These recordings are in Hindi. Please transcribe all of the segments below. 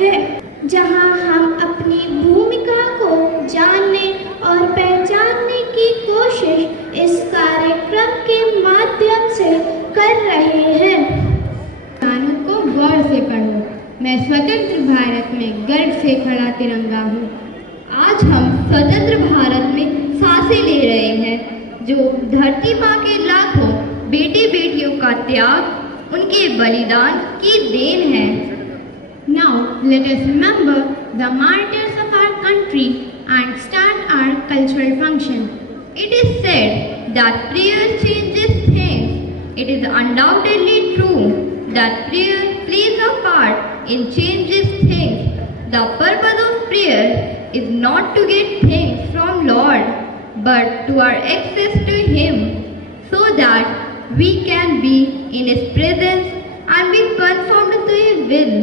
है, जहां हम अपनी भूमिका को जानने और पहचानने की कोशिश इस कार्यक्रम के माध्यम से कर रहे हैं। गानों को गौर से पढ़ो। मैं स्वतंत्र भारत में गर्व से खड़ा तिरंगा हूँ। आज हम स्वतंत्र भारत में सांसें ले रहे हैं, जो धरती माँ के लाखों बेटे बेटियों का त्याग, उनके बलिदान की देन है। Now let us remember the martyrs of our country and start our cultural function. It is said that prayer changes things. It is undoubtedly true that prayer plays a part in changes things. The purpose of prayer is not to get things from Lord, but to our access to Him, so that we can be in His presence and be conformed to His will.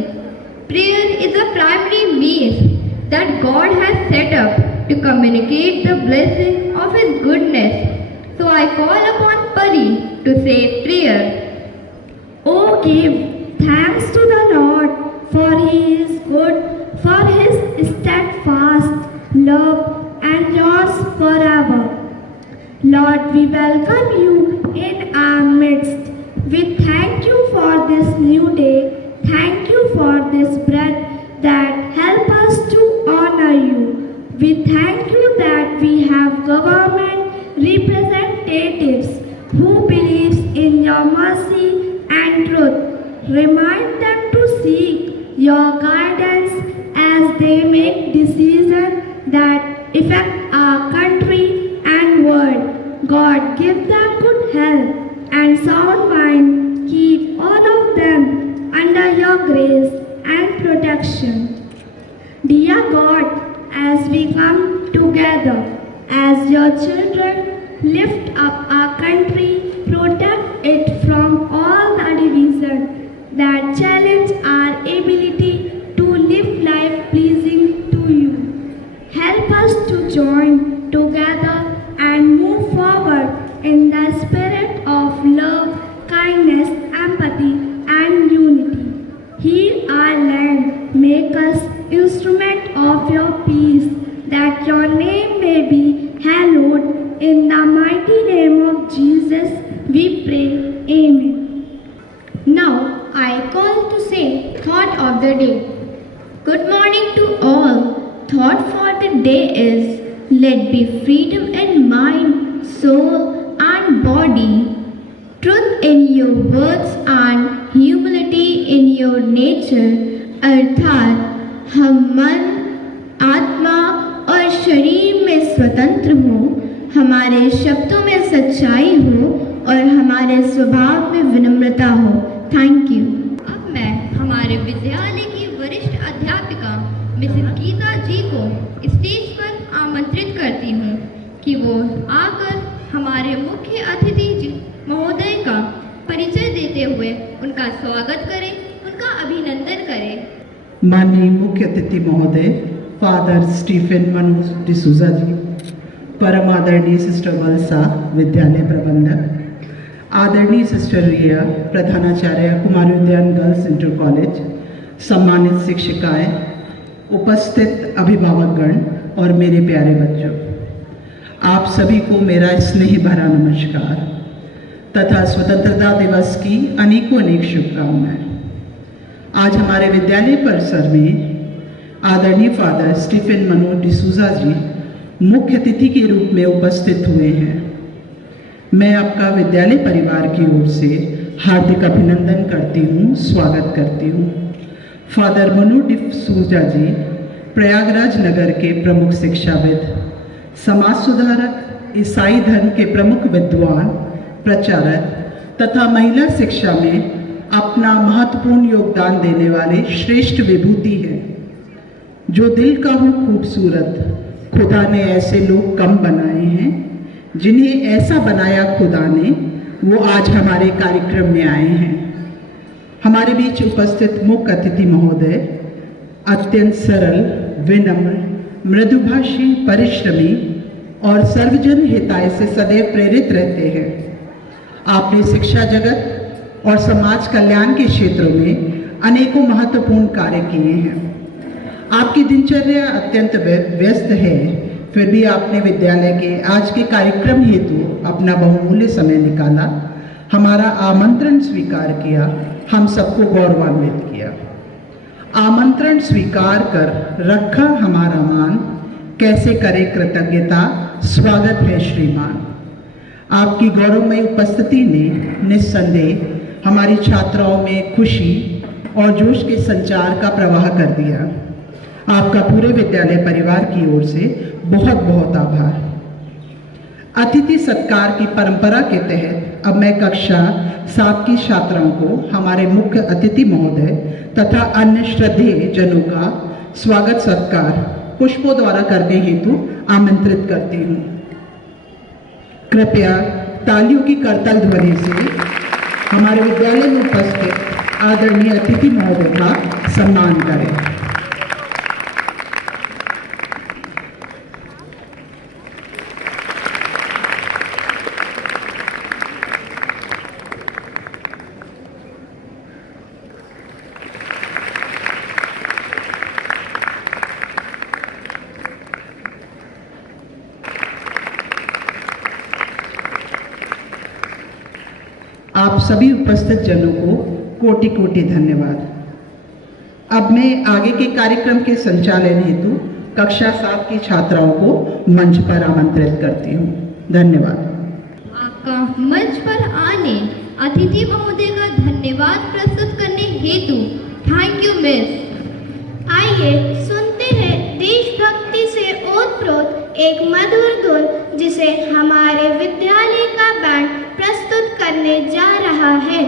Prayer is a primary means that God has set up to communicate the blessing of His goodness. So I call upon Pari to say prayer. Oh, give thanks to the Lord, for He is good, for His steadfast love endures forever. Lord, we welcome You in our midst. We thank You for this new day. Thank You for this breath that help us to honor You. We thank You that we have government representatives who believes in Your mercy and truth. Remind them to seek Your guidance as they make decisions that affect our country and world. God, give them good health and sound mind. Keep all of them under Your grace and protection. Dear God, as we come together as Your children, lift up our country, protect it from all the divisions that challenge our ability to live life pleasing to You. Help us to join together and move forward in the spirit of love, kindness, empathy, and unity. Heal our land, make us instrument of Your peace, that Your name may be hallowed. In the mighty name of Jesus, we pray. Amen. Now I call to say thought of the day. Good morning to all. Thought for the day is, let be freedom in mind, soul and body, truth in your words and humility in your nature, अर्थात हम मन, आत्मा और शरीर में स्वतंत्र हो, हमारे शब्दों में सच्चाई हो और हमारे स्वभाव में विनम्रता हो। Thank you. अब मैं हमारे विद्यालय की वरिष्ठ अध्यापिका मिसेस गीता जी को स्टेज पर आमंत्रित करती हूँ कि वो आकर हमारे मुख्य अतिथि जी महोदय का परिचय देते हुए उनका स्वागत करें, उनका अभिनंदन करें। माननीय मुख्य अतिथि महोदय फादर स्टीफन मनोज डिसूजा जी, परम आदरणीय सिस्टर वल्सा विद्यालय प्रबंधक, आदरणीय सिस्टर रिया प्रधानाचार्य कुमारी उद्यान गर्ल्स इंटर कॉलेज, सम्मानित शिक्षिकाएं, उपस्थित अभिभावकगण और मेरे प्यारे बच्चों, आप सभी को मेरा स्नेह भरा नमस्कार तथा स्वतंत्रता दिवस की अनेकों अनेक शुभकामनाएं। आज हमारे विद्यालय परिसर में आदरणीय फादर स्टीफन मनोज डिसूजा जी मुख्य अतिथि के रूप में उपस्थित हुए हैं। मैं आपका विद्यालय परिवार की ओर से हार्दिक अभिनंदन करती हूँ, स्वागत करती हूँ। फादर मनोज डिसूजा जी प्रयागराज नगर के प्रमुख शिक्षाविद, समाज सुधारक, ईसाई धर्म के प्रमुख विद्वान, प्रचारक तथा महिला शिक्षा में अपना महत्वपूर्ण योगदान देने वाले श्रेष्ठ विभूति हैं। जो दिल का हो खूबसूरत, खुदा ने ऐसे लोग कम बनाए हैं। जिन्हें ऐसा बनाया खुदा ने, वो आज हमारे कार्यक्रम में आए हैं। हमारे बीच उपस्थित मुख्य अतिथि महोदय अत्यंत सरल, विनम्र, मृदुभाषी, परिश्रमी और सर्वजन हिताय से सदैव प्रेरित रहते हैं। आपने शिक्षा जगत और समाज कल्याण के क्षेत्रों में अनेकों महत्वपूर्ण कार्य किए हैं। आपकी दिनचर्या अत्यंत व्यस्त है, फिर भी आपने विद्यालय के आज के कार्यक्रम हेतु अपना बहुमूल्य समय निकाला, हमारा आमंत्रण स्वीकार किया, हम सबको गौरवान्वित किया। आमंत्रण स्वीकार कर रखा हमारा मान, कैसे करे कृतज्ञता, स्वागत है श्रीमान। आपकी गौरवमयी उपस्थिति ने निस्संदेह हमारी छात्राओं में खुशी और जोश के संचार का प्रवाह कर दिया। आपका पूरे विद्यालय परिवार की ओर से बहुत बहुत आभार। अतिथि सत्कार की परंपरा के तहत अब मैं कक्षा 7 की छात्राओं को हमारे मुख्य अतिथि महोदय तथा अन्य श्रद्धेय जनों का स्वागत सत्कार पुष्पों द्वारा करने हेतु आमंत्रित करती हूँ। कृपया तालियों की करतल ध्वनि से हमारे विद्यालय में उपस्थित आदरणीय अतिथि महोदय का सम्मान करें। आप सभी उपस्थित जनों को कोटि कोटि धन्यवाद। अब मैं आगे के कार्यक्रम के संचालन हेतु कक्षा 7 की छात्राओं को मंच पर आमंत्रित करती हूँ। धन्यवाद। आपका मंच पर आने अतिथि महोदय का धन्यवाद प्रस्तुत करने हेतु थैंक यू मिस। आइए सुनते हैं देशभक्ति से ओतप्रोत एक मधुर धुन जिसे हमारे विद्यालय का बैंड प्रस्तुत करने जा रहा है।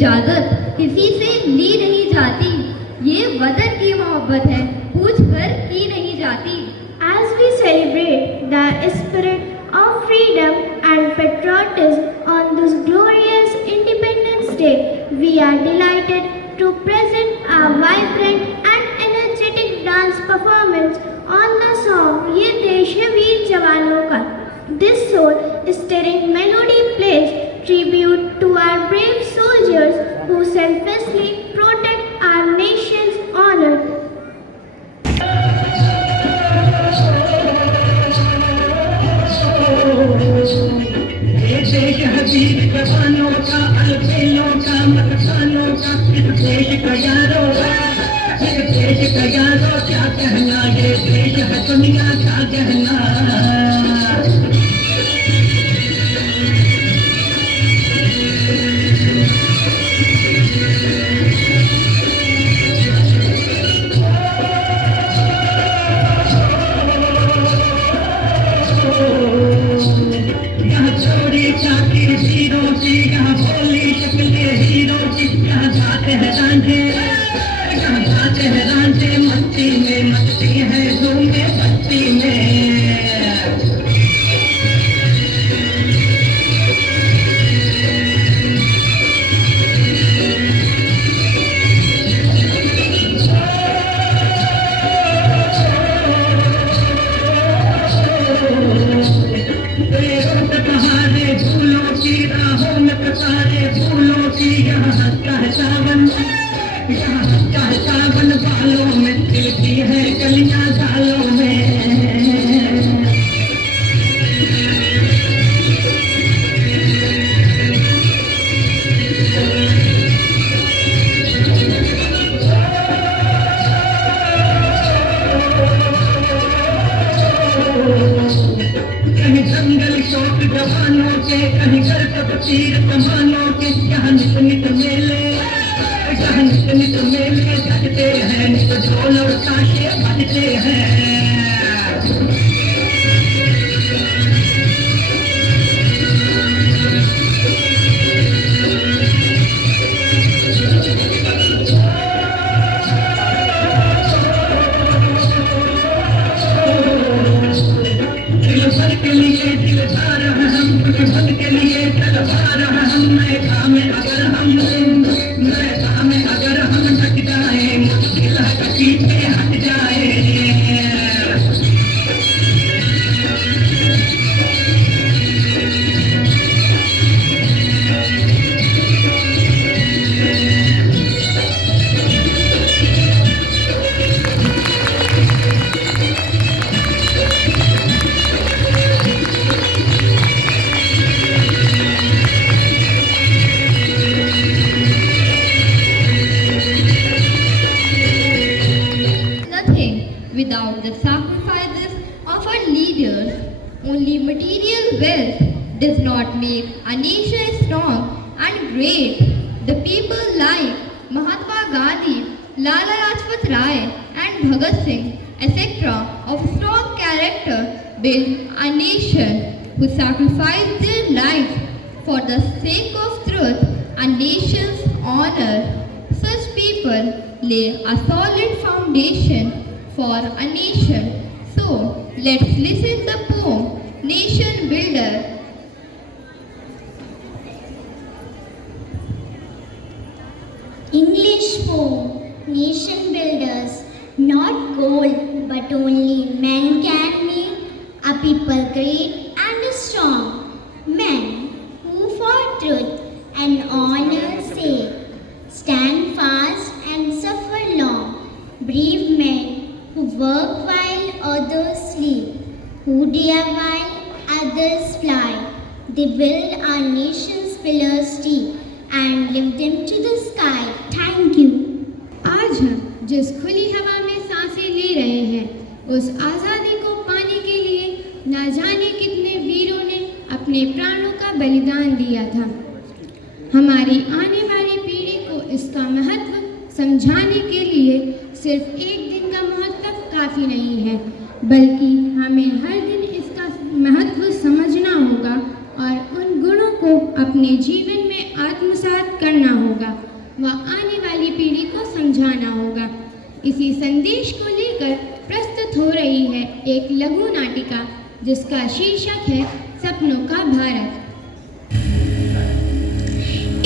इजाजत किसी से ली नहीं जाती। ये वतन की मोहब्बत है, पूछ कर की नहीं जाती। As we celebrate the spirit of freedom and patriotism on this glorious Independence Day, we are delighted to present a vibrant and energetic dance performance on the song Ye Desh Hai Veer Jawanon Ka. This soul-stirring melody plays tribute to our brave soldiers who selflessly protect our nation's honor. देश है वीर जवानों का, अलबेलों का, मकसानों का, इस देश का यारो, इस देश का यारो क्या कहना, ये देश है दुनिया का कहना। चाकिर हीरों की, यहाँ भोली शक्ले हीरों की, यहाँ जाते हैं रांझे, यहाँ जाते हैं रांझे, मस्ती में मस्ती है झूमे बस्ती में। सावन बालों में खिलती है कलियां डालों में। कहीं जंगल शौक जवानों के, कहीं घर तक तीर कमानों के, यहाँ नित नित मेले, यहाँ नित नित मेले लगते हैं, नित ढोल और ताशे बजते हैं। दिल भर के लिए दिलदार हैं हम, भर के लिए तलवार हैं हम। मैदान में अगर हम हट जाए, मुश्किल है पीछे हट जाए। Without the sacrifices of our leaders, only material wealth does not make a nation strong and great. The people like Mahatma Gandhi, Lala Lajpat Rai and Bhagat Singh, etc. of strong character built a nation who sacrificed their lives for the sake of truth and nation's honor. Such people lay a solid foundation for a nation. So, let's listen the poem Nation Builder. English poem, Nation Builders. Not gold, but only men can make a people great and strong. Men who for truth and honor's sake stand fast and suffer long. Brave men who work while others sleep, who dare while others fly. They build our nation's pillars deep and lift them to the sky. Thank you. आज हम जिस खुली हवा में सांसें ले रहे हैं, उस आज़ादी को पाने के लिए ना जाने कितने वीरों ने अपने प्राणों का बलिदान दिया था। हमारी आने वाली पीढ़ी को इसका महत्व समझाने के लिए सिर्फ एक दिन का महत्व काफ़ी नहीं है, बल्कि हमें हर दिन इसका महत्व समझना होगा और उन गुणों को अपने जीवन में में आत्मसात करना होगा व आने वाली पीढ़ी को समझाना होगा। इसी संदेश को लेकर प्रस्तुत हो रही है एक लघु नाटिका जिसका शीर्षक है सपनों का भारत।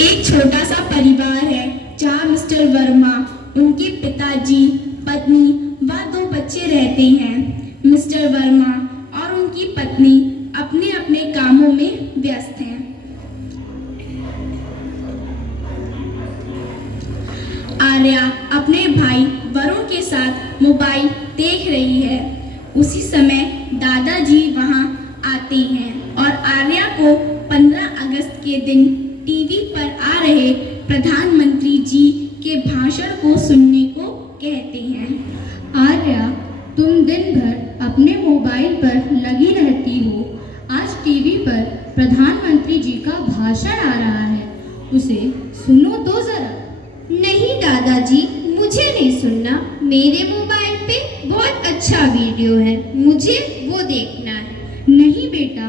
एक छोटा सा परिवार है जहाँ मिस्टर वर्मा, उनके पिताजी, पत्नी व 2 बच्चे रहते हैं। मिस्टर वर्मा और उनकी पत्नी अपने अपने कामों में व्यस्त हैं। आर्या अपने भाई वरुण के साथ मोबाइल देख रही है। उसी समय दादाजी वहां आते हैं और आर्या को 15 अगस्त के दिन टीवी पर आ रहे प्रधानमंत्री जी के भाषण को सुनने को कहते हैं। आर्या, तुम दिन भर अपने मोबाइल पर लगी रहती हो। आज टीवी पर प्रधानमंत्री जी का भाषण आ रहा है, उसे सुनो तो जरा। नहीं दादाजी, मुझे नहीं सुनना। मेरे मोबाइल पे बहुत अच्छा वीडियो है, मुझे वो देखना है। नहीं बेटा,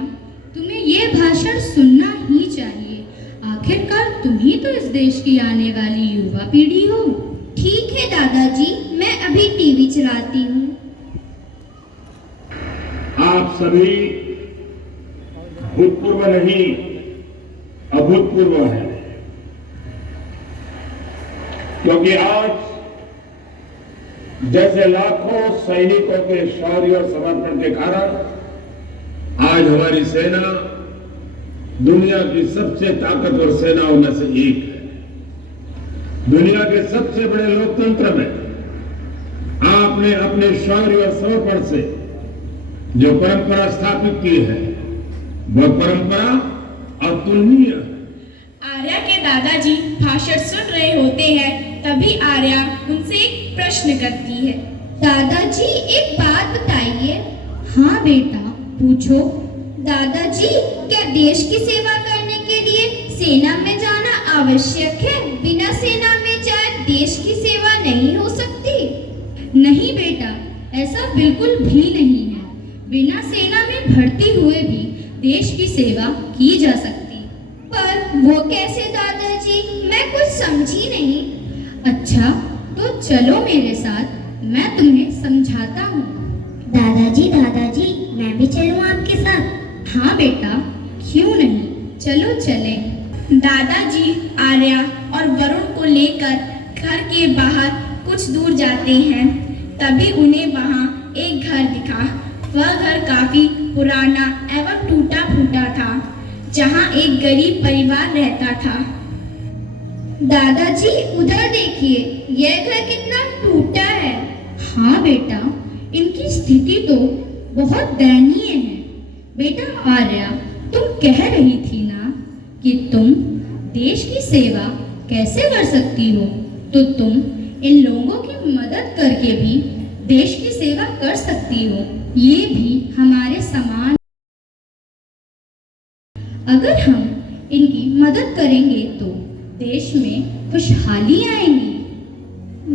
तुम्हें ये भाषण सुनना ही चाहिए। आखिरकार तुम ही तो इस देश की आने वाली युवा पीढ़ी हो। ठीक है दादाजी, मैं अभी टीवी चलाती हूँ। आप सभी भूतपूर्व नहीं, अभूतपूर्व हैं, क्योंकि आज जैसे लाखों सैनिकों के शौर्य और समर्पण के कारण आज हमारी सेना दुनिया की सबसे ताकतवर सेनाओं में से एक है। दुनिया के सबसे बड़े लोकतंत्र में आपने अपने शौर्य और समर्पण से जो परंपरा स्थापित की है, वह परंपरा अतुलनीय है। आर्या के दादाजी भाषण सुन रहे होते हैं, तभी आर्या उनसे एक प्रश्न करती है। दादाजी एक बात बताइए। हाँ बेटा, पूछो। दादाजी, क्या देश की सेवा करने के लिए सेना में जाना आवश्यक है? बिना सेना में जाए देश की सेवा नहीं हो सकती। नहीं बेटा, ऐसा बिल्कुल भी नहीं है। बिना सेना में भर्ती हुए भी देश की सेवा की जा सकती। पर वो कैसे दादाजी? मैं कुछ समझी नहीं। अच्छा, तो चलो मेरे साथ, मैं तुम्हें समझाता हूँ। दादाजी मैं भी चलूं आपके साथ? हाँ बेटा, क्यों नहीं, चलो चलें। दादाजी आर्या और वरुण को लेकर घर के बाहर कुछ दूर जाते हैं। तभी उन्हें वहां एक घर दिखा। वह घर काफी पुराना एवं टूटा फूटा था, जहां एक गरीब परिवार रहता था। दादाजी उधर देखिए, यह घर कितना टूटा है। हाँ बेटा, इनकी स्थिति तो बहुत दयनीय है। बेटा आर्या, तुम कह रही थी ना कि तुम देश की सेवा कैसे कर सकती हो, तो तुम इन लोगों की मदद करके भी देश की सेवा कर सकती हो। ये भी हमारे समान। अगर हम इनकी मदद करेंगे तो देश में खुशहाली आएंगी।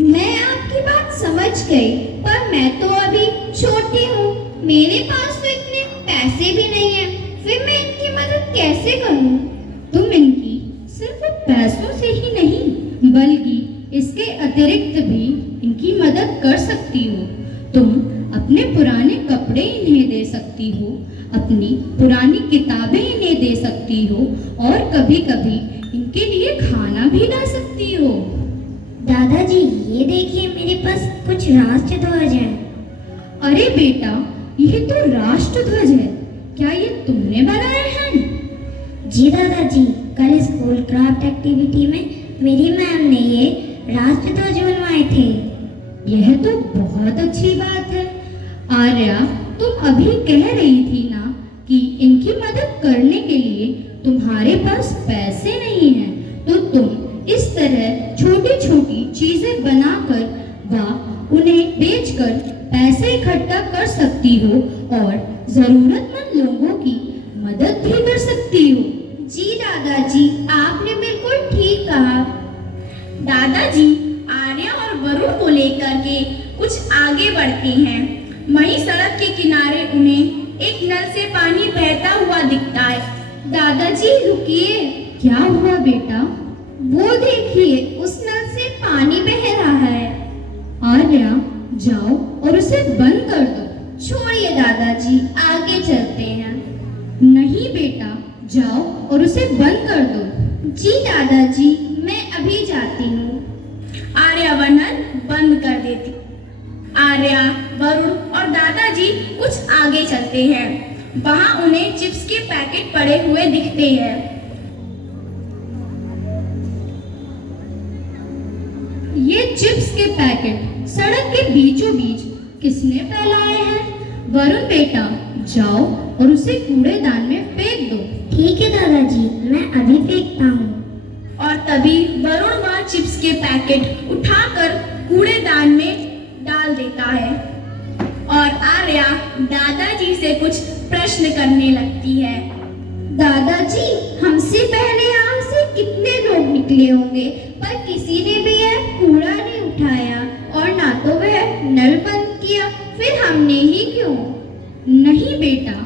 मैं आपकी बात समझ गई, पर मैं तो अभी छोटी हूँ, मेरे पास तो इतने पैसे भी नहीं है, फिर मैं इनकी मदद कैसे करूँ? तुम इनकी सिर्फ पैसों से ही नहीं, बल्कि इसके अतिरिक्त भी इनकी मदद कर सकती हो। तुम अपने पुराने कपड़े इन्हें दे सकती हो, अपनी पुरानी किताबें इन्हें दे सकती हो, और कभी कभी इनके लिए खाना भी ला सकती हो। दादाजी ये देखिए, मेरे पास कुछ राष्ट्रध्वज है। अरे बेटा, ये तो राष्ट्रध्वज है। क्या ये तुमने बनाए हैं? जी दादाजी, कल स्कूल क्राफ्ट एक्टिविटी में मेरी मैम ने ये राष्ट्रध्वज बनवाए थे। यह तो बहुत अच्छी बात है। आर्या, तुम अभी कह रही थी ना कि इनकी मदद करने के लिए तुम्हारे पास पैसे नहीं हैं, तो तुम इस तरह छोटी छोटी चीजें बनाकर व उन्हें बेचकर पैसे इकट्ठा कर सकती हो और जरूरतमंद लोगों की मदद भी कर सकती हो। जी दादाजी, आपने बिल्कुल ठीक कहा। दादाजी आर्या और वरुण को लेकर के कुछ आगे बढ़ते हैं। वहीं सड़क के किनारे उन्हें एक नल से पानी बहता हुआ दिखता है। दादाजी रुकिए। क्या हुआ बेटा? वो देखिए, उस नल से पानी बह रहा है। आर्या, जाओ और उसे बंद कर दो। छोड़िए दादाजी, आगे चलते हैं। नहीं बेटा, जाओ और उसे बंद कर दो। जी दादाजी, मैं अभी जाती हूँ। आर्या वह नल बंद कर देती। आर्या, वरुण और दादाजी कुछ आगे चलते हैं। वहां उन्हें चिप्स के पैकेट पड़े हुए दिखते हैं। ये चिप्स के पैकेट सड़क के बीचों बीच किसने फैलाए हैं? वरुण बेटा, जाओ और उसे कूड़ेदान में फेंक दो। ठीक है दादाजी, मैं अभी फेंकता हूँ। और तभी वरुण वह चिप्स के पैकेट उठाकर कूड़ेदान में डाल देता है और आर्या दादाजी से कुछ प्रश्न करने लगती है। दादाजी, हमसे पहले यहाँ से कितने लोग निकले होंगे, पर किसी ने भी यह कूड़ा नहीं उठाया और ना तो वह नल बंद किया, फिर हमने ही क्यों? नहीं बेटा,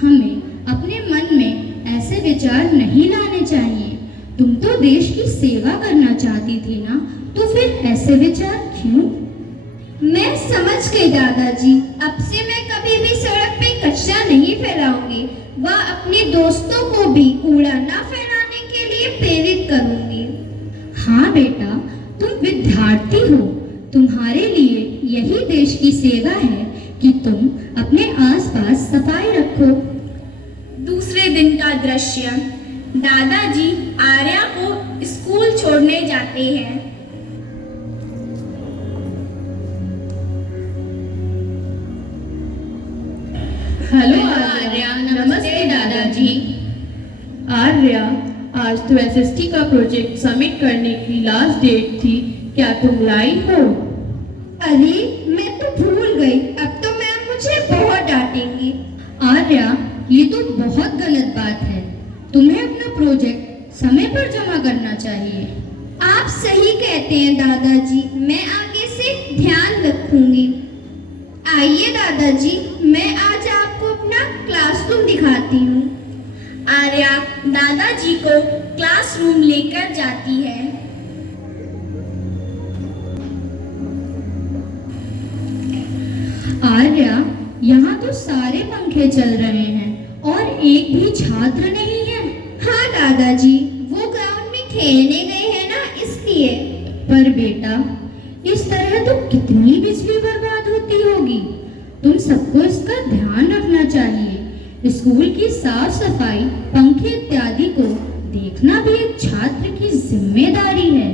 हमें अपने मन में ऐसे विचार नहीं लाने चाहिए। तुम तो देश की सेवा करना चाहती थी ना, तो फिर ऐसे विचार क्यों? मैं समझ गई दादाजी, अब से मैं कभी भी सड़क पे कचरा नहीं फैलाऊंगी। वह अपने दोस्तों को भी कूड़ा न फैलाने के लिए प्रेरित करूंगी। हाँ बेटा, तुम विद्यार्थी हो। तुम्हारे लिए यही देश की सेवा है कि तुम अपने आसपास सफाई रखो। दूसरे दिन का दृश्य। दादाजी आर्या को स्कूल छोड़ने जाते हैं। हेलो आर्या। नमस्ते दादाजी। आर्या, आज तो एसएसटी का प्रोजेक्ट सबमिट करने की लास्ट डेट थी, क्या तुम लाई हो? अरे, मैं तो भूल गई। अब तो मैम मुझे बहुत डांटेंगी। आर्या, ये तो बहुत गलत बात है। तुम्हें अपना प्रोजेक्ट समय पर जमा करना चाहिए। आप सही कहते हैं दादाजी, मैं आगे से ध्यान रखूंगी। आइए दादाजी, मैं आज आपको अपना क्लासरूम दिखाती हूँ। आर्या दादाजी को क्लासरूम लेकर जाती है। आर्या, यहाँ तो सारे पंखे चल रहे हैं और एक भी छात्र नहीं है। हाँ दादाजी, वो ग्राउंड में खेलने गए हैं ना, इसलिए। पर बेटा, इस तरह तो कितनी बिजली बर्बाद होती होगी। तुम सबको इसका ध्यान रखना चाहिए। स्कूल की साफ सफाई, पंखे इत्यादि को देखना भी एक छात्र की जिम्मेदारी है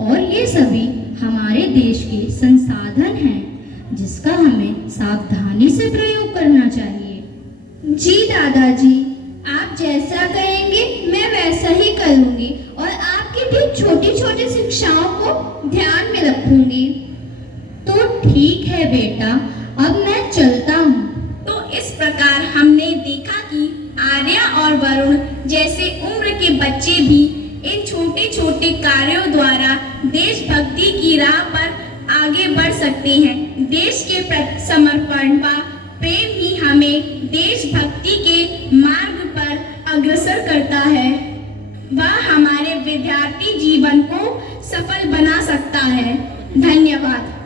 और ये सभी हमारे देश के संसाधन हैं जिसका हमें सावधानी से प्रयोग करना चाहिए। जी दादाजी, आप जैसा कहेंगे मैं वैसा ही करूँगी और आपकी भी छोटी छोटी शिक्षाओं को ध्यान में रखूंगी। तो ठीक है बेटा, अब मैं चलता हूँ। तो इस प्रकार हमने देखा कि आर्या और वरुण जैसे उम्र के बच्चे भी इन छोटे छोटे कार्यों द्वारा देशभक्ति की राह पर आगे बढ़ सकते हैं। देश के प्रति समर्पण व प्रेम ही हमें देशभक्ति के मार्ग पर अग्रसर करता है। वह हमारे विद्यार्थी जीवन को सफल बना सकता है। धन्यवाद।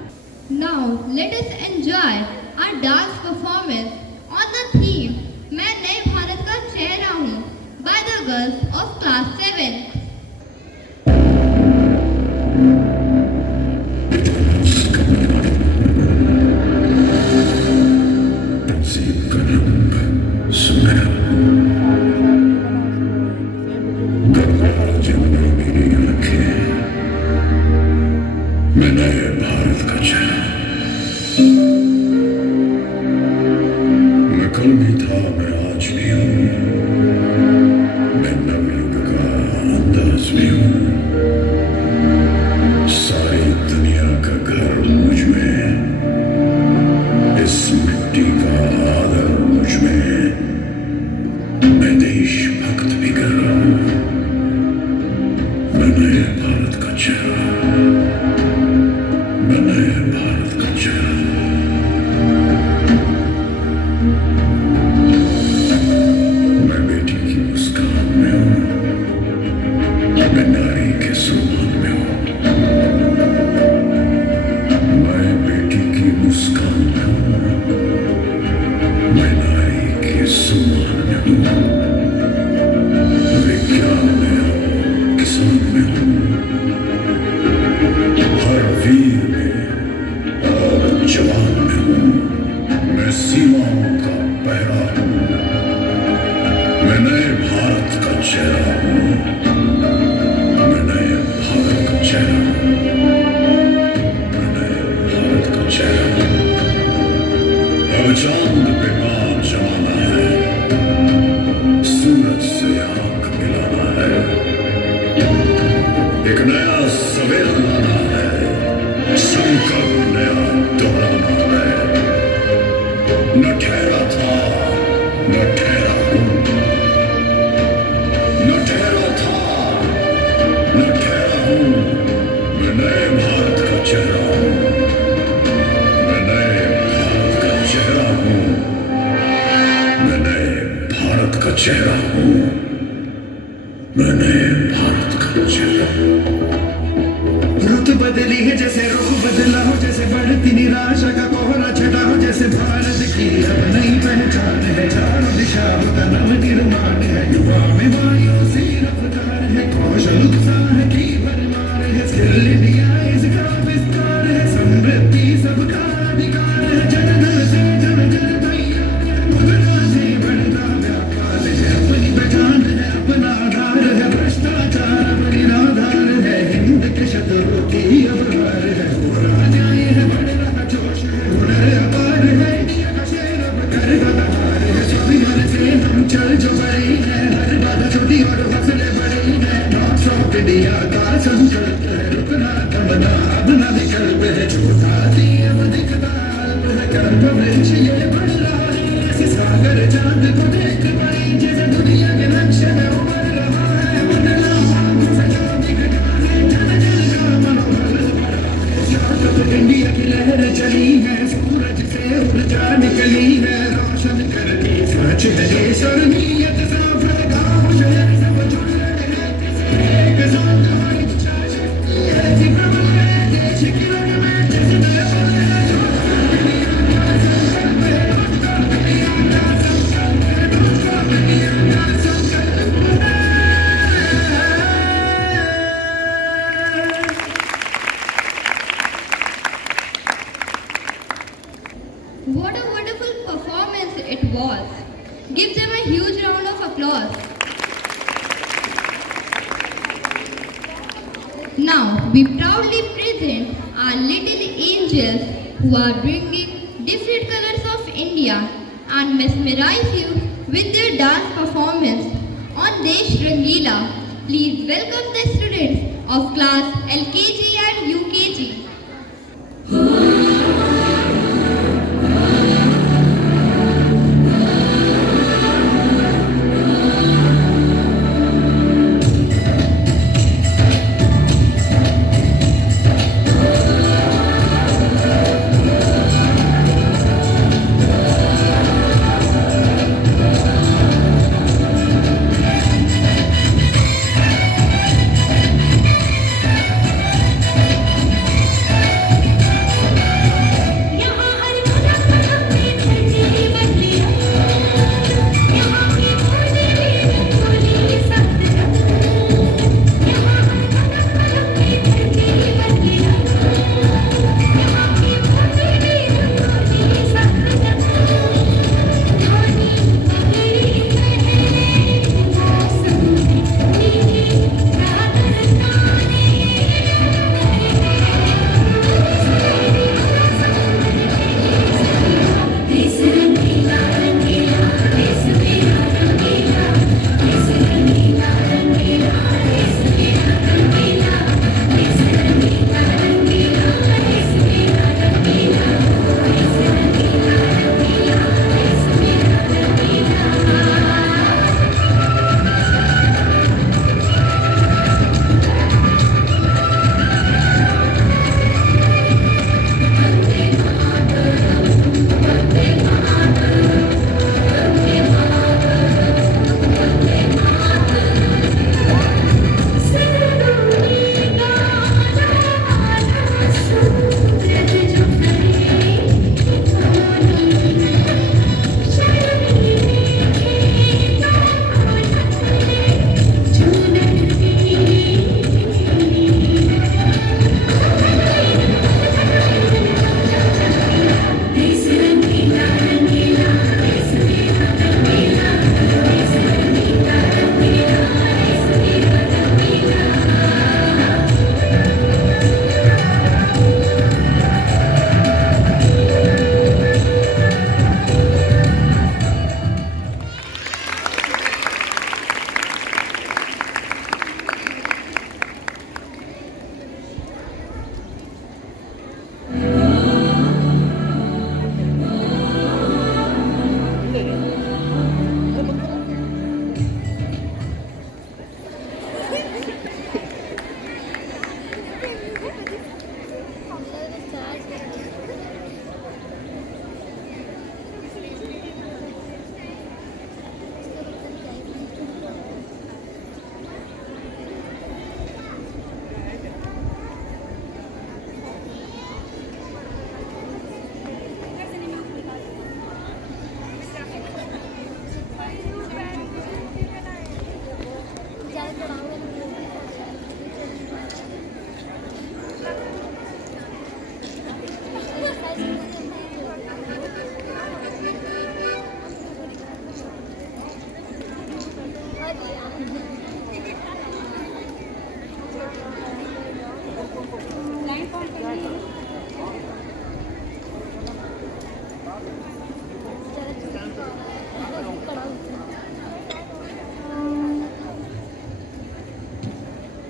Now let us enjoy our dance performance on the theme मैं नए भारत का चेहरा हूँ by the girls of class 7. मैं नए भारत का चेहरा, मैं कल भी था, मैं आज भी हूँ, मैं नवयुग का अंदाज भी हूँ। मुसलमान में हूँ, मैं बेटी की मुस्कान में हूँ, मैं नारी के सम्मान में हूँ, विज्ञान में हूँ, किसान में हूँ, हर वीर में और जवान में हूँ, मैं सीमाओं का पहरा हूँ, मैं नए भारत का चेहरा हूँ, मैं नए भारत का चेहरा हूँ, मैं नए भारत का चेहरा हूँ। अब चांद पे पांव जमाना है, सूरज से आंख मिलाना है, एक नया सवेरा लाना है, संकल्प नया दोहराना है। न ठहरा था, न ठहरा हूँ, न ठहरा था, न ठहरा हूँ, मैं नए भारत का चेहरा हूँ, मैं नए भारत का चेहरा हूँ, मैं नए भारत का चेहरा हूँ, मैं नए भारत का चेहरा हूँ। रुत बदली है जैसे रुख बदला हो, जैसे बढ़ती निराशा का कोहरा छटा हो, जैसे भारत की अब नई पहचान है, चारों दिशाओं का नव निर्माण है, युवा में मायूसी रफ्तार है, कौशल उत्साह की भरमार है, स्किल इंडिया इसका विस्तार है, समृद्धि सबका अधिकार है, जन जन से जन जन तैयार है, मुद्रा से बढ़ता व्यापार है, अपनी पहचान है, अपना आधार है, भ्रष्टाचार अपनी आधार है, हिंद के शत्रु की अब हार है, पूरा न्याय है, बढ़ रहा जोश है, हुनर अपार है, इंडिया का शेर अब करेगा दहार है, स्वाभिमान से हम चल जो बड़े हैं, हर बात छोटी और हौसले बड़े हैं, नॉट स्टॉप इंडिया का संकल्प है, रुकना थमना अपना विकल्प है, छोटा सी अब दिखता अल्प है, कल्प वृक्ष ये बढ़ रहा है, ऐसे सागर चांद को देख बड़ी जैसे दुनिया के नक्शे में उभर रहा है, बदला आंखों से जो दिखता है, जन जन का मनोबल बढ़ा है, स्टार्टअप इंडिया की लहर चली है, सूरज से ऊर्जा निकली है, रोशन करती सच है देश और नीयत साफ है, गाँव शहर सब जुड़ रहे हैं, एक साथ हमारी इच्छा शक्ति है, ऐसी प्रबल है देश की रग में, जैसे दयाल है दुनिया का संकल्प है, दुनिया का संकल्प है, दुनिया का संकल्प है। What a wonderful performance it was. Give them a huge round of applause. Now, we proudly present our little angels who are bringing different colors of India and mesmerize you with their dance performance on Desh Rangila. Please welcome the students of class LKG and UKG.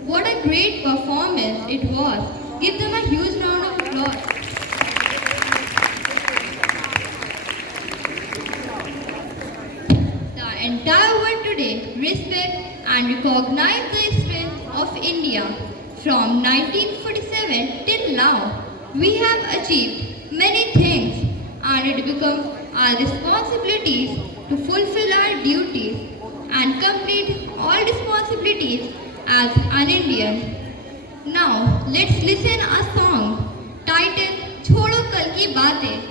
What a great performance it was. Give them a huge round of applause. The entire world today respect and recognize the strength of India. From 1947 till now, we have achieved many things, and it becomes our responsibilities to fulfill our duties and complete all responsibilities as an Indian. Now, let's listen a song titled Chodo Kal Ki Baatein.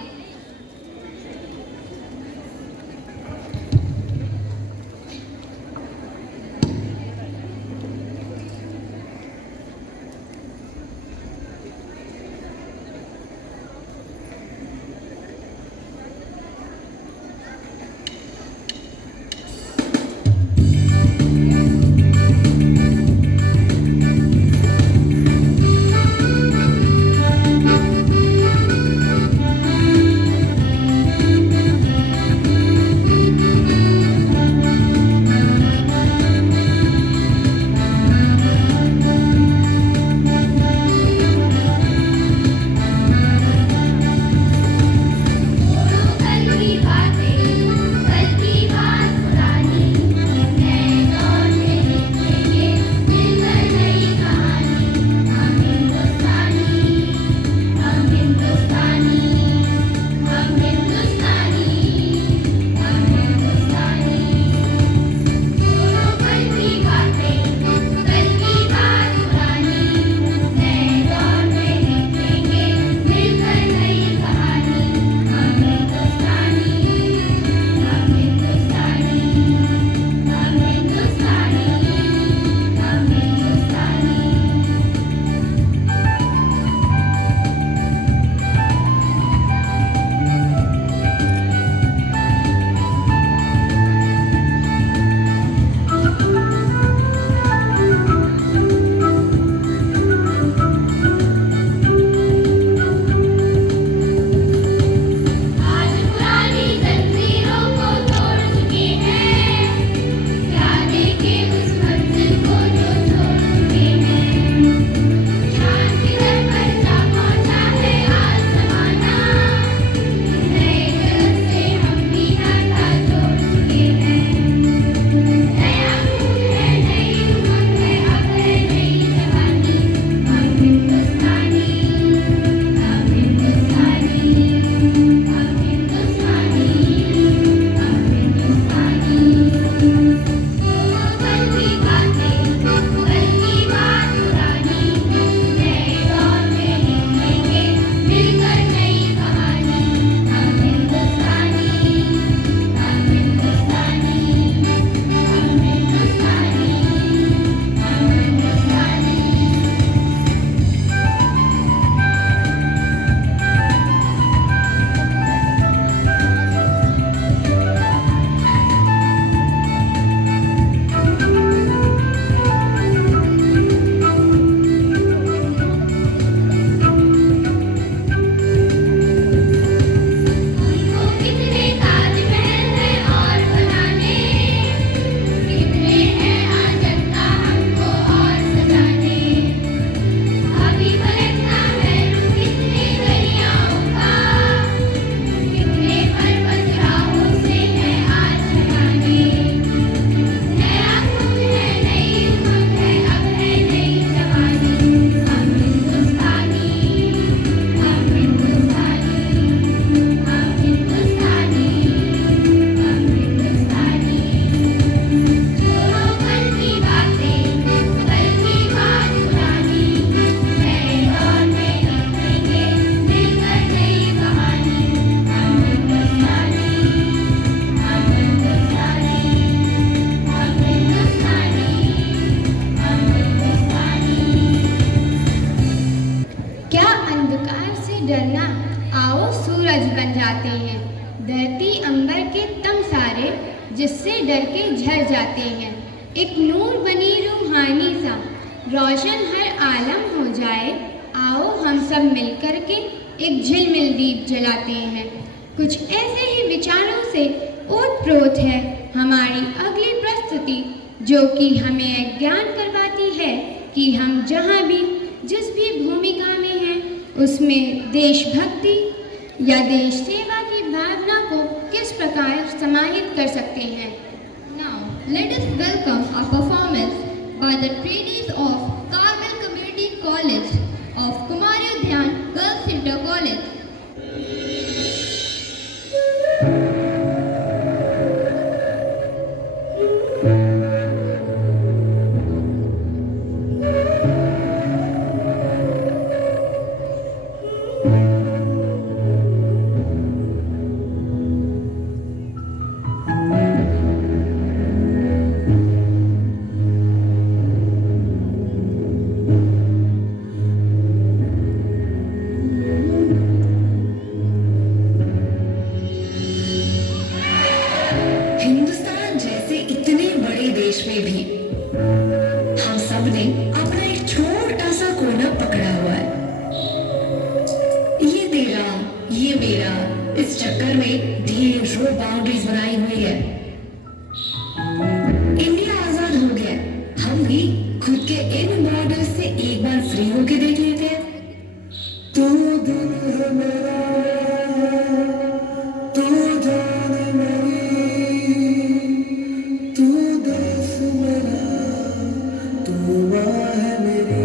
डरना, आओ सूरज बन जाते हैं, धरती अंबर के तमसारे जिससे डर के झर जाते हैं। एक नूर बनी रूहानी सा रोशन हर आलम हो जाए, आओ हम सब मिल कर के एक झिलमिल दीप जलाते हैं। कुछ ऐसे ही विचारों से ओतप्रोत है हमारी अगली प्रस्तुति, जो कि हमें ज्ञान करवाती है है कि हम जहाँ भी जिस भी भूमिका में हैं उसमें देशभक्ति या देश सेवा की भावना को किस प्रकार समाहित कर सकते हैं। Now, let us welcome a performance by the trainees of Karmel Community College of Kumari Udyan Girls Center College. Hindustan जैसे इतने बड़े देश में भी हम सब ने अपना एक छोटा सा कोना पकड़ा हुआ है। ये तेरा, ये मेरा, इस चक्कर में ढेरों बाउंड्रीज बनाई हुई है। इंडिया आजाद हो गया, हम भी खुद के इन बॉर्डर से एक बार फ्री होके देख लेते हैं। तू दिल है मेरा, तू जान मेरी, तू देश मेरा, तू माँ है मेरी।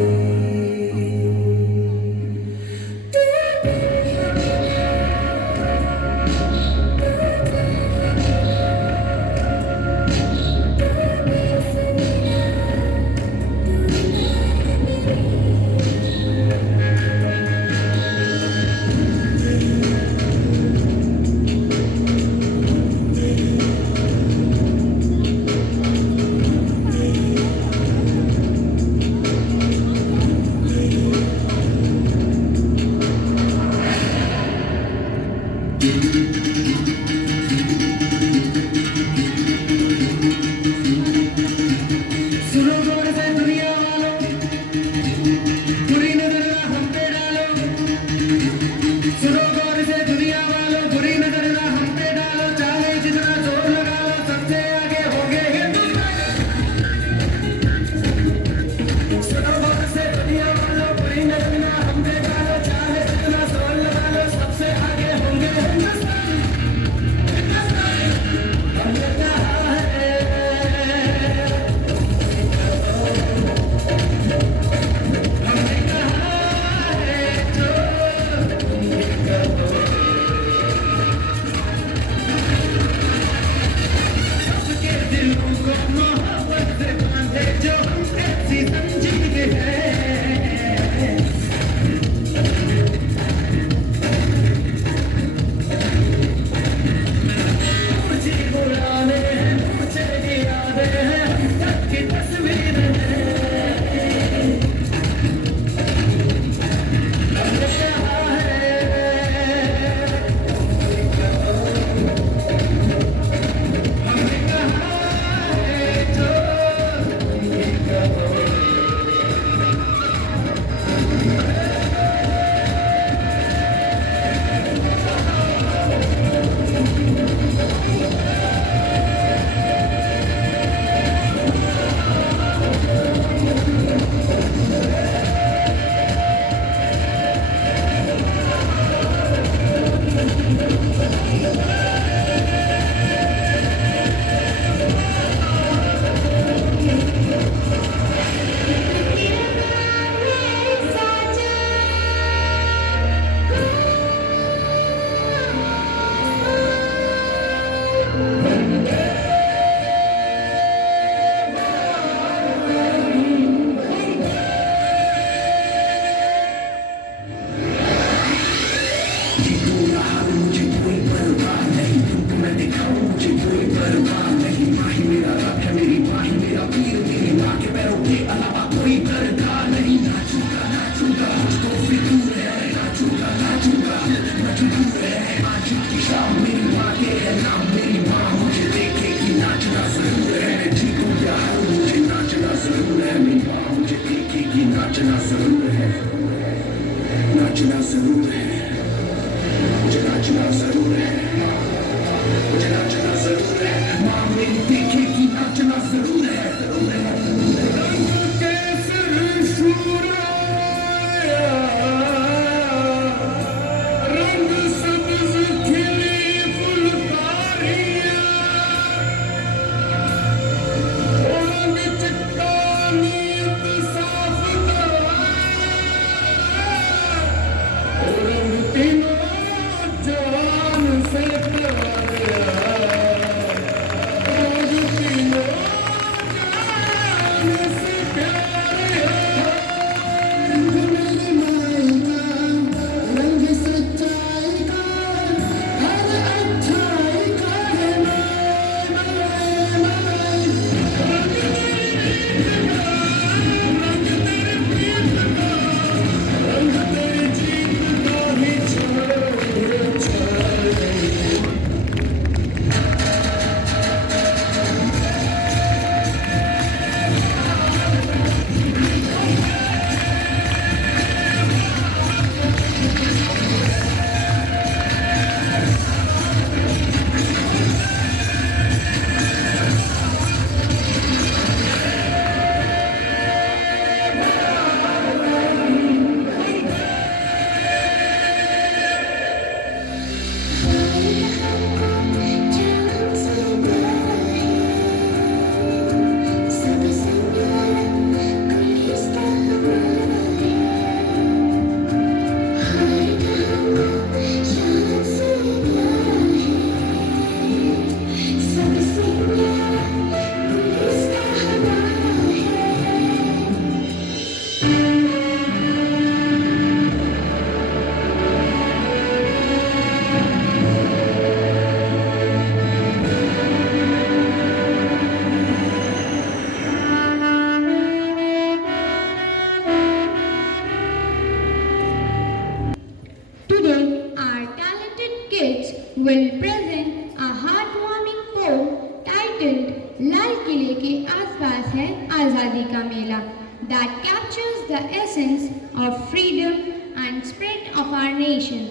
that captures the essence of freedom and spirit of our nation.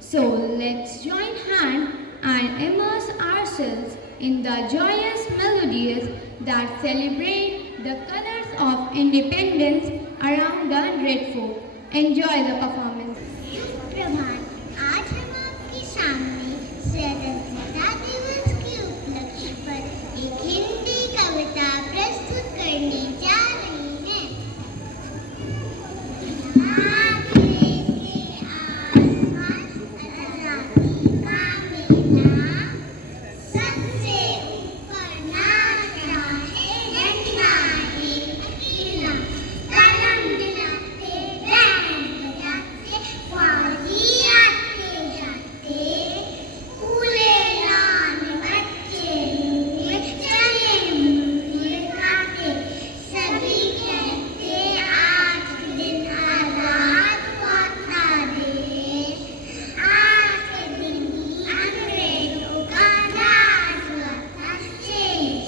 So let's join hands and immerse ourselves in the joyous melodies that celebrate the colors of independence around the Red Fort. Enjoy the performance. प्रभात आज हम आपके सामने स्वतंत्रता दिवस के उपलक्ष्य पर एक हिंदी कविता प्रस्तुत करने जा रहे हैं। आज लेके आसपास आजादी का मेला, सबसे ऊपर नाच रहा है झंडा एक अकेला, कलम दिलाते बैंड बजाते फौजी आते जाते, फूले लाल बच्चे हुए चले मुंह खाते, सभी कहते आज के दिन आजाद हुआ था देश, आज के दिन ही अंग्रेजों का राज हुआ था शेष,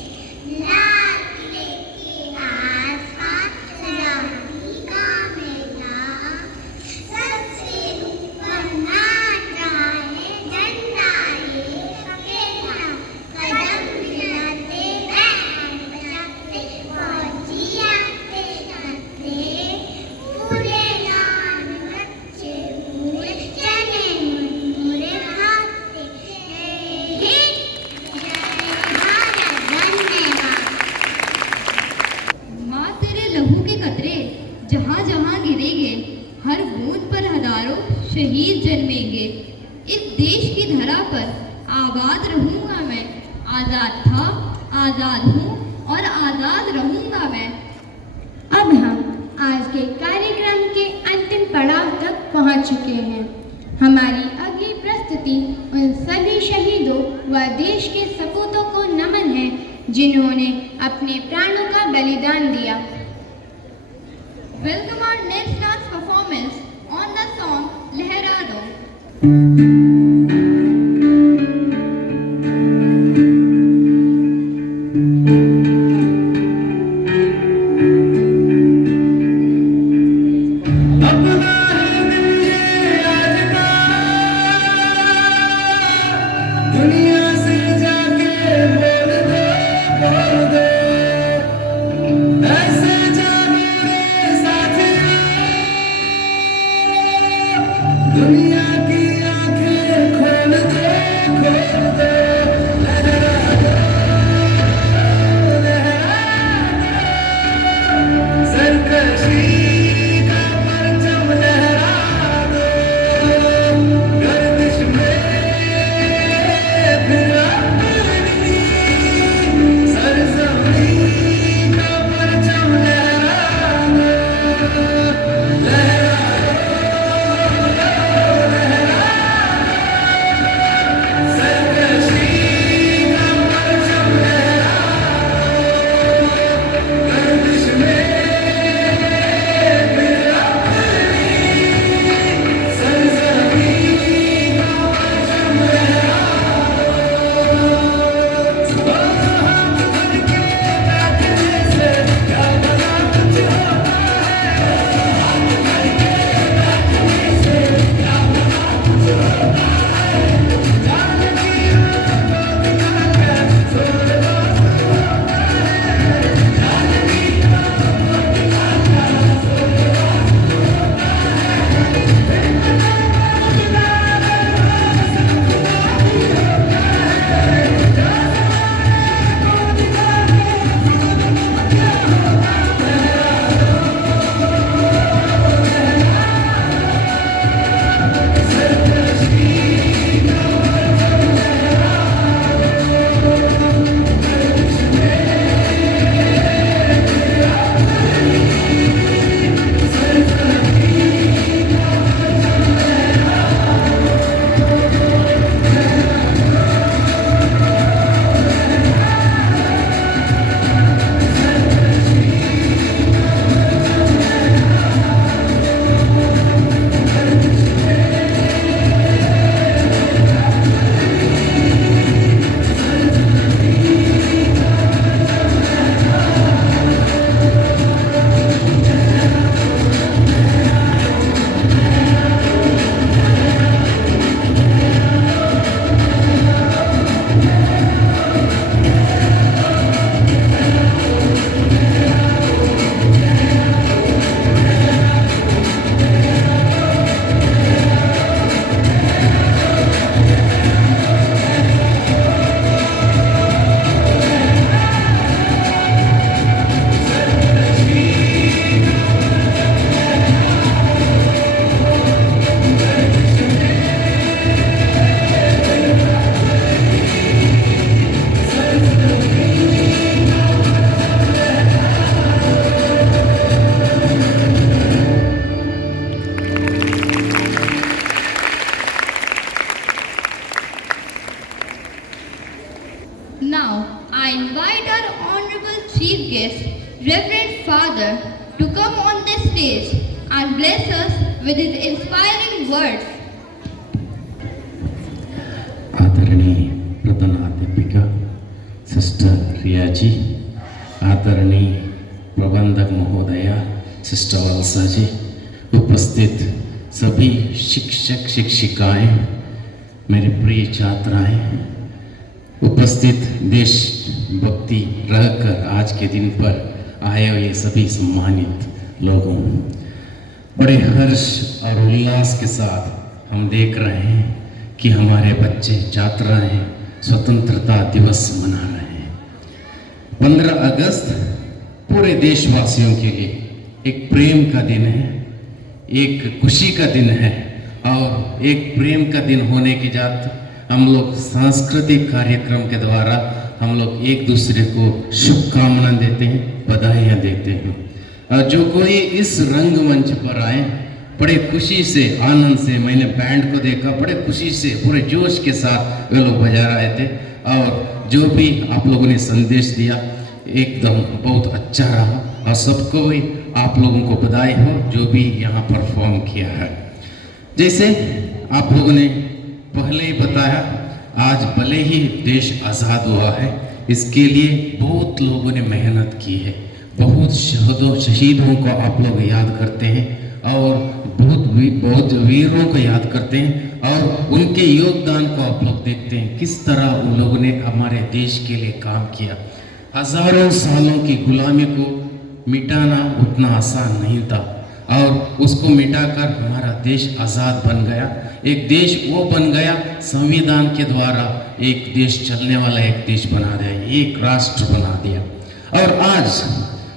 लाल किले के आसपास आजादी का मेला, सबसे ऊपर नाच रहा है झंडा एक अकेला, कदम मिलाते बैंड बजाते फौजी आते जाते, पूरे लाल बच्चे हुए चने मुरमुरे खाते, जय भारत, धन्यवाद। माँ तेरे लहू के कतरे जहाँ जहाँ गिरेंगे, हर बूंद पर हजारों शहीद जन्मेंगे। इस देश की धरा पर आबाद रहूंगा मैं, आजाद था, आजाद हूँ और आजाद रहूंगा मैं। अब हम आज के कार्यक्रम के अंतिम पड़ाव तक पहुंच चुके हैं। हमारी अगली प्रस्तुति उन सभी शहीदों व देश के सपूतों को नमन है जिन्होंने अपने प्राणों का बलिदान दिया। Welcome our next dance performance on the song Lehra Do. अपना है दिल ये आज का, दुनिया से जाके बोल दो, ऐसे जा मेरे साथियों, दुनिया की आंखें stage and bless us with his inspiring words. आदरणीय प्रधानाध्यापिका सिस्टर रिया जी, आदरणीय प्रबंधक महोदया सिस्टर वत्सा जी, उपस्थित सभी शिक्षक शिक्षिकाएं, मेरे प्रिय छात्राएं, उपस्थित देशभक्ति रहकर आज के दिन पर आए हुए सभी सम्मानित लोगों, बड़े हर्ष और उल्लास के साथ हम देख रहे हैं कि हमारे बच्चे छात्राएं स्वतंत्रता दिवस मना रहे हैं। 15 अगस्त पूरे देशवासियों के लिए एक प्रेम का दिन है, एक खुशी का दिन है और एक प्रेम का दिन होने के जाते हम लोग सांस्कृतिक कार्यक्रम के द्वारा हम लोग एक दूसरे को शुभकामना देते हैं, बधाइयाँ देते हैं। और जो कोई इस रंगमंच पर आए बड़े खुशी से आनंद से, मैंने बैंड को देखा, बड़े खुशी से पूरे जोश के साथ वे लोग बजा रहे थे और जो भी आप लोगों ने संदेश दिया एकदम बहुत अच्छा रहा और सबको भी आप लोगों को बधाई हो जो भी यहाँ परफॉर्म किया है। जैसे आप लोगों ने पहले ही बताया, आज भले ही देश आज़ाद हुआ है, इसके लिए बहुत लोगों ने मेहनत की है, बहुत शहीदों को आप लोग याद करते हैं और बहुत वीरों को याद करते हैं और उनके योगदान को आप लोग देखते हैं किस तरह उन लोगों ने हमारे देश के लिए काम किया। हजारों सालों की गुलामी को मिटाना उतना आसान नहीं था और उसको मिटाकर हमारा देश आज़ाद बन गया। एक देश वो बन गया संविधान के द्वारा, एक देश चलने वाला एक देश बना दिया, एक राष्ट्र बना दिया। और आज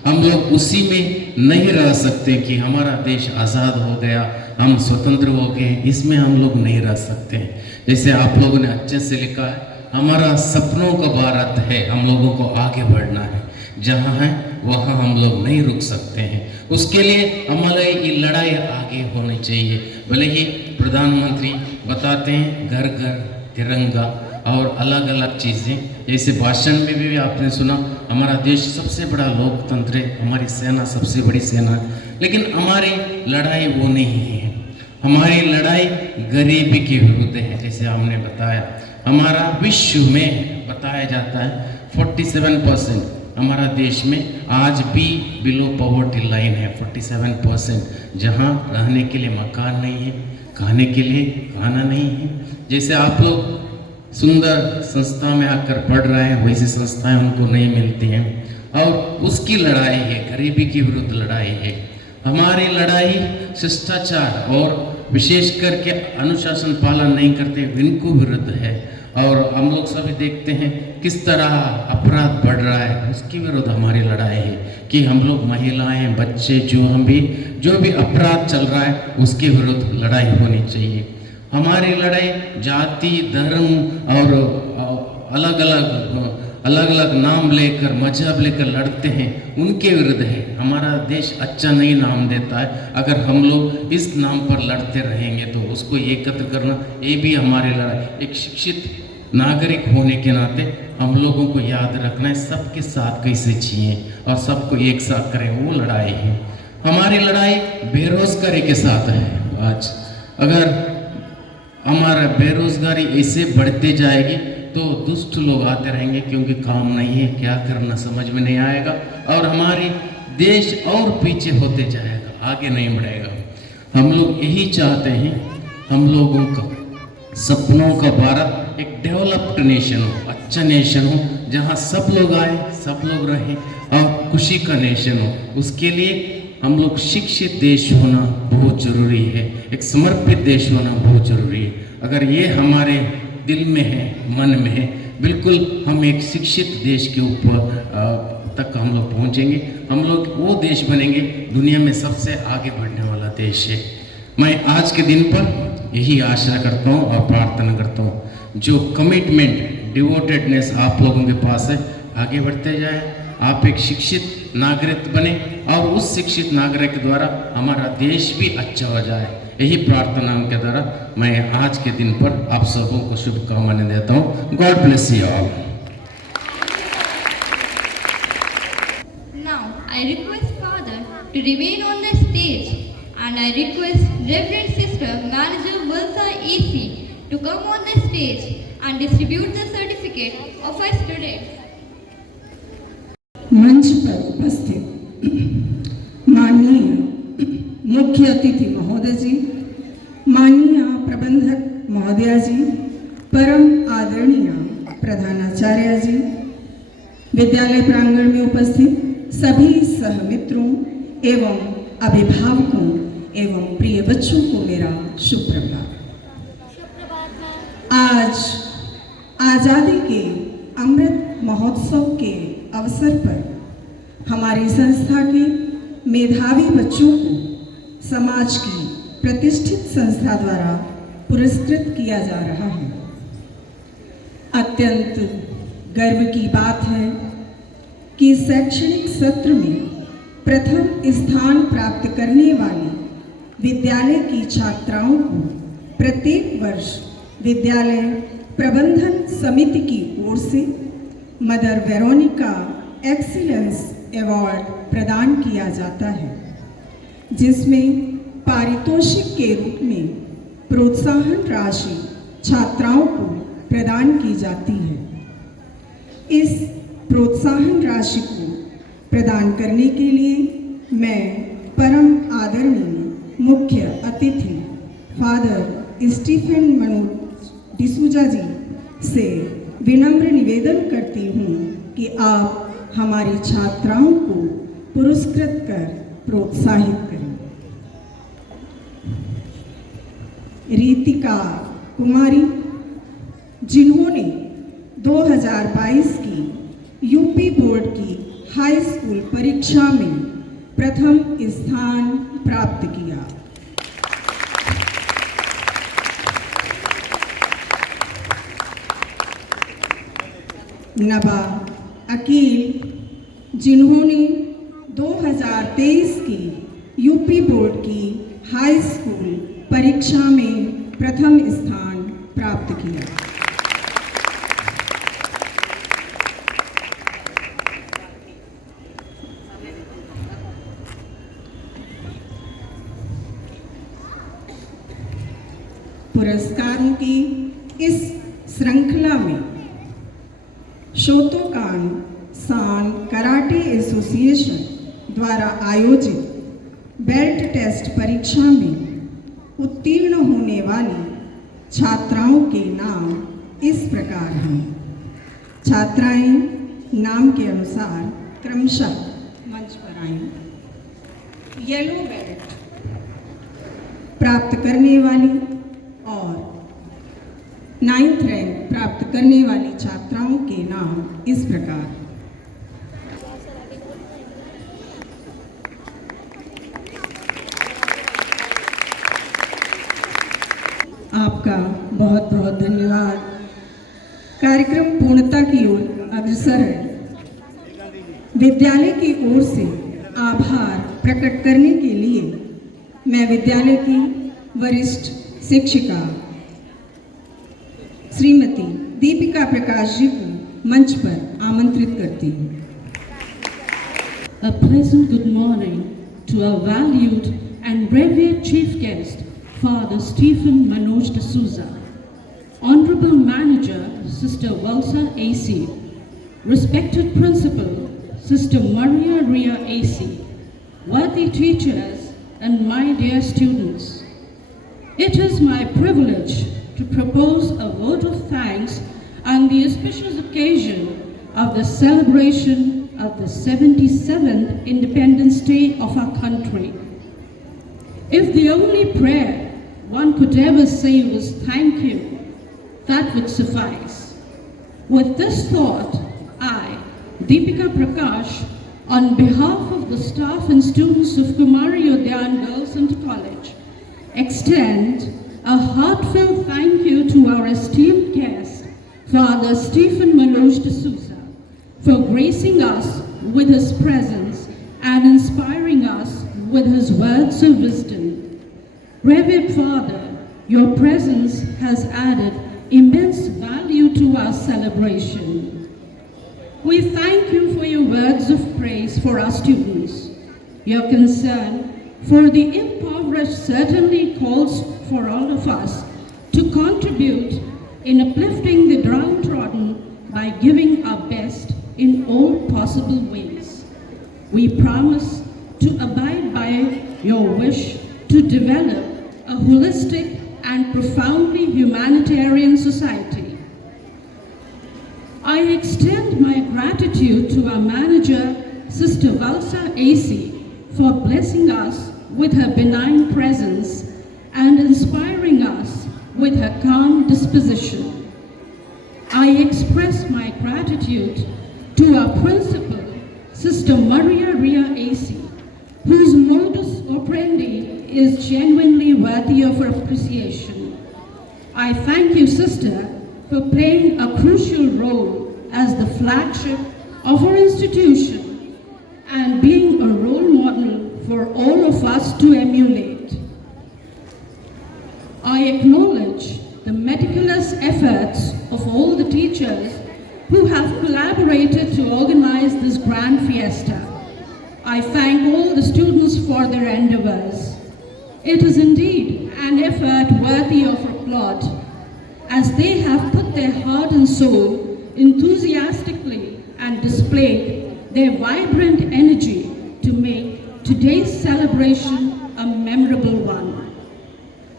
हम लोग उसी में नहीं रह सकते कि हमारा देश आज़ाद हो गया, हम स्वतंत्र हो गए, इसमें हम लोग नहीं रह सकते। जैसे आप लोगों ने अच्छे से लिखा है, हमारा सपनों का भारत है, हम लोगों को आगे बढ़ना है, जहाँ है वहाँ हम लोग नहीं रुक सकते हैं। उसके लिए हमारी ये लड़ाई आगे होनी चाहिए। भले ही प्रधानमंत्री बताते हैं घर घर तिरंगा और अलग अलग चीज़ें, जैसे भाषण में भी आपने सुना हमारा देश सबसे बड़ा लोकतंत्र है, हमारी सेना सबसे बड़ी सेना है, लेकिन हमारी लड़ाई वो नहीं है। हमारी लड़ाई गरीबी के विरुद्ध है। जैसे हमने बताया, हमारा विश्व में बताया जाता है 47% हमारा देश में आज भी बिलो पॉवर्टी लाइन है, 47%, जहाँ रहने के लिए मकान नहीं है, खाने के लिए खाना नहीं है। जैसे आप लोग सुंदर संस्था में आकर पढ़ रहे हैं, वैसी संस्थाएं उनको नहीं मिलती हैं और उसकी लड़ाई है, गरीबी के विरुद्ध लड़ाई है। हमारी लड़ाई शिष्टाचार और विशेष करके अनुशासन पालन नहीं करते इनको विरुद्ध है और हम लोग सभी देखते हैं किस तरह अपराध बढ़ रहा है, उसके विरुद्ध हमारी लड़ाई है कि हम लोग महिलाएं, बच्चे, जो भी अपराध चल रहा है उसके विरुद्ध लड़ाई होनी चाहिए। हमारी लड़ाई जाति धर्म और अलग अलग नाम लेकर मजहब लेकर लड़ते हैं उनके विरुद्ध है। हमारा देश अच्छा नहीं नाम देता है, अगर हम लोग इस नाम पर लड़ते रहेंगे तो उसको एकत्र करना ये भी हमारी लड़ाई। एक शिक्षित नागरिक होने के नाते हम लोगों को याद रखना है सबके साथ कैसे जिए और सबको एक साथ करें, वो लड़ाई है। हमारी लड़ाई बेरोजगारी के साथ है। आज अगर हमारा बेरोजगारी ऐसे बढ़ते जाएगी तो दुष्ट लोग आते रहेंगे क्योंकि काम नहीं है, क्या करना समझ में नहीं आएगा और हमारी देश और पीछे होते जाएगा, आगे नहीं बढ़ेगा। हम लोग यही चाहते हैं, हम लोगों का सपनों का भारत एक डेवलप्ड नेशन हो, अच्छा नेशन हो, जहाँ सब लोग आए, सब लोग रहें और खुशी का नेशन हो। उसके लिए हम लोग शिक्षित देश होना बहुत ज़रूरी है, एक समर्पित देश होना बहुत ज़रूरी है। अगर ये हमारे दिल में है, मन में है, बिल्कुल हम एक शिक्षित देश के ऊपर तक हम लोग पहुँचेंगे, हम लोग वो देश बनेंगे दुनिया में सबसे आगे बढ़ने वाला देश है। मैं आज के दिन पर यही आशा करता हूँ और प्रार्थना करता हूँ, जो कमिटमेंट डिवोटेडनेस आप लोगों के पास है, आगे बढ़ते जाए, आप एक शिक्षित नागरिक बने और उस शिक्षित नागरिक के द्वारा हमारा देश भी अच्छा हो जाए। यही प्रार्थनाओं के द्वारा मैं आज के दिन पर आप सबों को शुभकामनाएं देता हूँ। God bless you all. Now I request Father to remain on the stage, and I request Reverend Sister Manager Valsa AC to come on the stage and distribute the certificate of our students. मंच पर उपस्थित माननीय मुख्य अतिथि महोदय जी, माननीय प्रबंधक महोदया जी, परम आदरणीय प्रधानाचार्य जी, विद्यालय प्रांगण में उपस्थित सभी सहमित्रों एवं अभिभावकों एवं प्रिय बच्चों को मेरा शुभ प्रभात। आज आज़ादी के अमृत महोत्सव के अवसर पर हमारी संस्था के मेधावी बच्चों को समाज की प्रतिष्ठित संस्था द्वारा पुरस्कृत किया जा रहा है। अत्यंत गर्व की बात है कि शैक्षणिक सत्र में प्रथम स्थान प्राप्त करने वाली विद्यालय की छात्राओं को प्रत्येक वर्ष विद्यालय प्रबंधन समिति की ओर से मदर वेरोनिका एक्सीलेंस अवार्ड प्रदान किया जाता है, जिसमें पारितोषिक के रूप में प्रोत्साहन राशि छात्राओं को प्रदान की जाती है। इस प्रोत्साहन राशि को प्रदान करने के लिए मैं परम आदरणीय मुख्य अतिथि फादर स्टीफन मनोज डिसूजा जी से विनम्र निवेदन करती हूँ कि आप हमारी छात्राओं को पुरस्कृत कर प्रोत्साहित करें। रीतिका कुमारी, जिन्होंने 2022 की यूपी बोर्ड की हाई स्कूल परीक्षा में प्रथम स्थान प्राप्त किया। नबा अकील, जिन्होंने 2023 की यूपी बोर्ड की हाई स्कूल परीक्षा में प्रथम स्थान प्राप्त किया। पुरस्कारों की इस श्रृंखला में शोतोकान सान कराटे एसोसिएशन द्वारा आयोजित बेल्ट टेस्ट परीक्षा में उत्तीर्ण होने वाली छात्राओं के नाम इस प्रकार हैं। छात्राएं नाम के अनुसार क्रमशः मंच पर आएं। येलो बेल्ट प्राप्त करने वाली और 9th रैंक प्राप्त करने वाली छात्राओं के नाम इस प्रकार। आपका बहुत बहुत धन्यवाद। कार्यक्रम पूर्णता की ओर अग्रसर है। विद्यालय की ओर से आभार प्रकट करने के लिए मैं विद्यालय की वरिष्ठ शिक्षिका श्रीमती दीपिका प्रकाश जी को मंच पर आमंत्रित करती हूँ। A pleasant good morning to our valued and revered chief guest, Father Stephen Manoj D'Souza, Honorable Manager, Sister Valsa AC, respected Principal, Sister Maria Ria AC, worthy teachers, and my dear students. It is my privilege to propose a vote of thanks on the auspicious occasion of the celebration of the 77th Independence Day of our country. If the only prayer one could ever say was thank you, that would suffice. With this thought, I, Deepika Prakash, on behalf of the staff and students of Kumari Udyan Girls Center College, extend a heartfelt thank you to our esteemed guest, Father Stephen Manoj D'Souza, for gracing us with his presence and inspiring us with his words of wisdom. Revered Father, your presence has added immense value to our celebration. We thank you for your words of praise for our students, your concern For the impoverished certainly calls for all of us to contribute in uplifting the downtrodden by giving our best in all possible ways. We promise to abide by your wish to develop a holistic and profoundly humanitarian society. I extend my gratitude to our manager, Sister Valsa AC, for blessing us with her benign presence and inspiring us with her calm disposition. I express my gratitude to our principal, Sister Maria Ria AC, whose modus operandi is genuinely worthy of appreciation. I thank you, Sister, for playing a crucial role as the flagship of our institution and being a role model for all of us to emulate. I acknowledge the meticulous efforts of all the teachers who have collaborated to organize this grand fiesta. I thank all the students for their endeavors. It is indeed an effort worthy of applaud, as they have put their heart and soul enthusiastically and displayed their vibrant energy to make today's celebration a memorable one.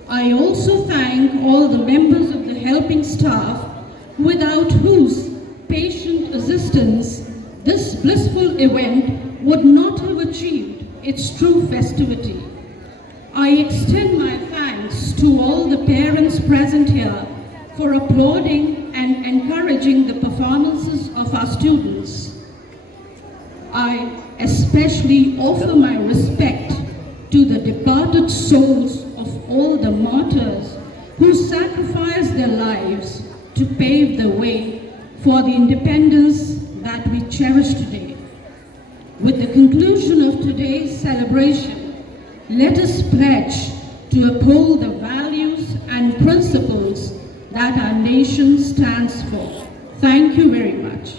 I also thank all the members of the helping staff, without whose patient assistance this blissful event would not have achieved its true festivity. I extend my thanks to all the parents present here for applauding and encouraging the performances of our students. I especially offer my respect to the departed souls of all the martyrs who sacrificed their lives to pave the way for the independence that we cherish today. With the conclusion of today's celebration, let us pledge to uphold the values and principles that our nation stands for. Thank you very much.